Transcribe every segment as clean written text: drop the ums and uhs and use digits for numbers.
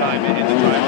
time in the drive.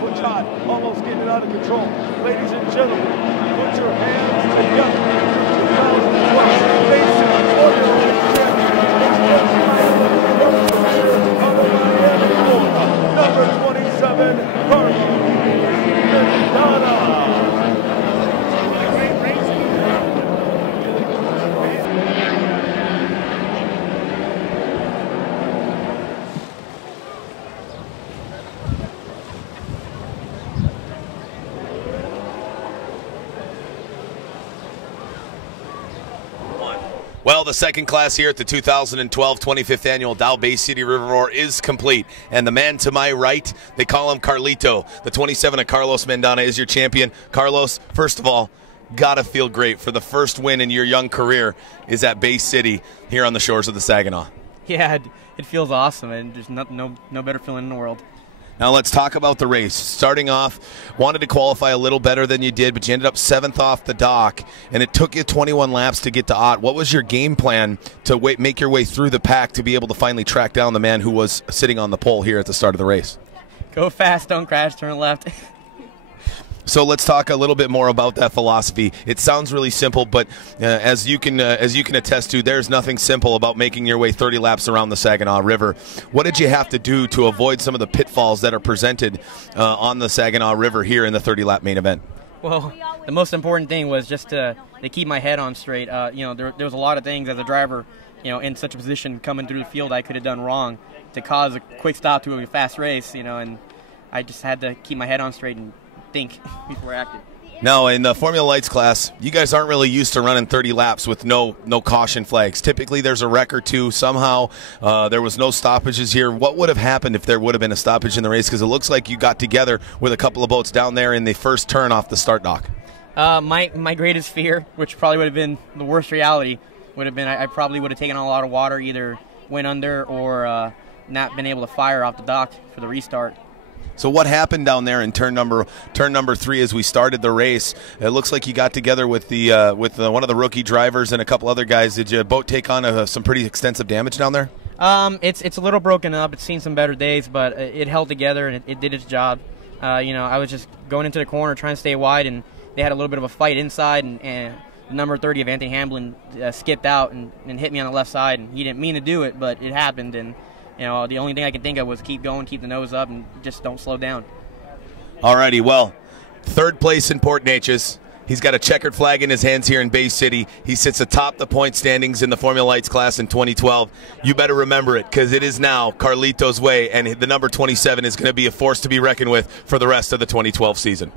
Butch Ott almost getting out of control. Ladies and gentlemen, put your hands together. 2012 Basic Formula Champion, number 27, Carlos Mendana. Well, the second class here at the 2012 25th Annual Dow Bay City River Roar is complete. And the man to my right, they call him Carlito. The 27 of Carlos Mendana is your champion. Carlos, first of all, gotta feel great for the first win in your young career is at Bay City here on the shores of the Saginaw. Yeah, it feels awesome, and there's no better feeling in the world. Now let's talk about the race. Starting off, wanted to qualify a little better than you did, but you ended up 7th off the dock, and it took you 21 laps to get to Ott. What was your game plan to make your way through the pack to be able to finally track down the man who was sitting on the pole here at the start of the race? Go fast, don't crash, turn left. So let's talk a little bit more about that philosophy. It sounds really simple, but as you can attest to, there's nothing simple about making your way 30 laps around the Saginaw River. What did you have to do to avoid some of the pitfalls that are presented on the Saginaw River here in the 30-lap main event? Well, the most important thing was just to keep my head on straight. There was a lot of things as a driver, in such a position coming through the field I could have done wrong to cause a quick stop to a fast race, and I just had to keep my head on straight and think before acting. Now, in the Formula Lights class, you guys aren't really used to running 30 laps with no caution flags. Typically, there's a wreck or two. Somehow, there was no stoppages here. What would have happened if there would have been a stoppage in the race? Because it looks like you got together with a couple of boats down there in the first turn off the start dock. My greatest fear, which probably would have been the worst reality, would have been I probably would have taken on a lot of water, either went under or not been able to fire off the dock for the restart. So what happened down there in turn number 3 as we started the race? It looks like you got together with one of the rookie drivers and a couple other guys. Did your boat take on some pretty extensive damage down there? It's a little broken up. It's seen some better days, but it held together and it did its job. I was just going into the corner trying to stay wide, and they had a little bit of a fight inside, and number 30 of Anthony Hamlin skipped out and hit me on the left side, and he didn't mean to do it, but it happened. And the only thing I could think of was keep going, keep the nose up, and just don't slow down. Alrighty, well, third place in Port Neches. He's got a checkered flag in his hands here in Bay City. He sits atop the point standings in the Formula Lights class in 2012. You better remember it, because it is now Carlito's way, and the number 27 is going to be a force to be reckoned with for the rest of the 2012 season.